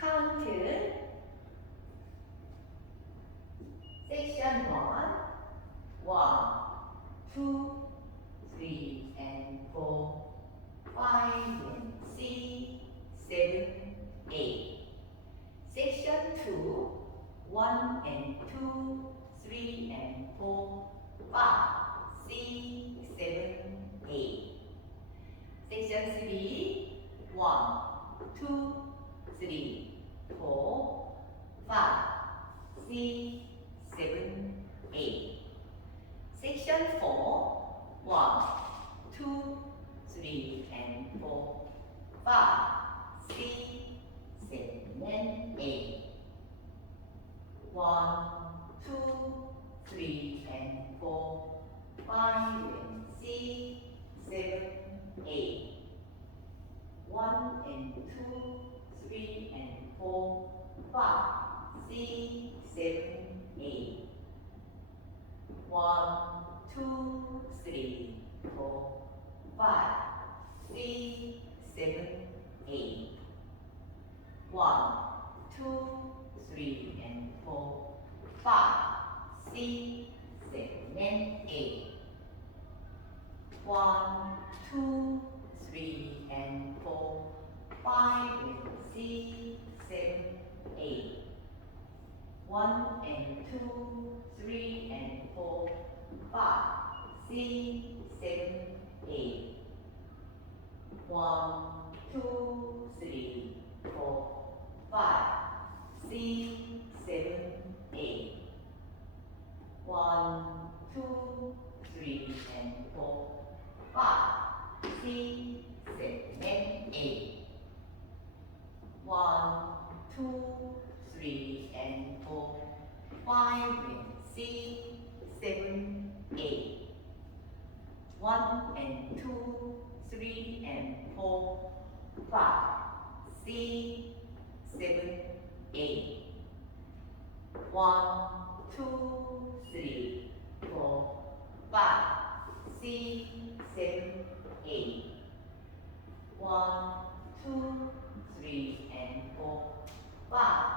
Count Section 1 1, 2, 3 and 4 5 and 6 7 8 Section 2 1 and 2 3 and 4 5 6 7 8 Section 3 1 2 3 4 5 6 7 8 Section 4 1 2 3 and 4 5 6 7 and 8 1 2 3 and 4 5 and 6 7 8 1 and 2 3 and 4 5 6 7 8 1 2 3 4 5 6 7 8 1 2 3 and 4 5 6 7 and 8 1 2 3 and 4 5 and 6 7 8 1 and 2 3 and 4 5 6 7 8 1 2 3 4 5 6 7 8 1 2 3 and 4 5 6 7 and 8 1 2 3 and 4 5 and 6 7 8 1 and 2 3 and 4 5 6 7 8 1 2 3 4 5 6 7 8 1 2 3 and 4 5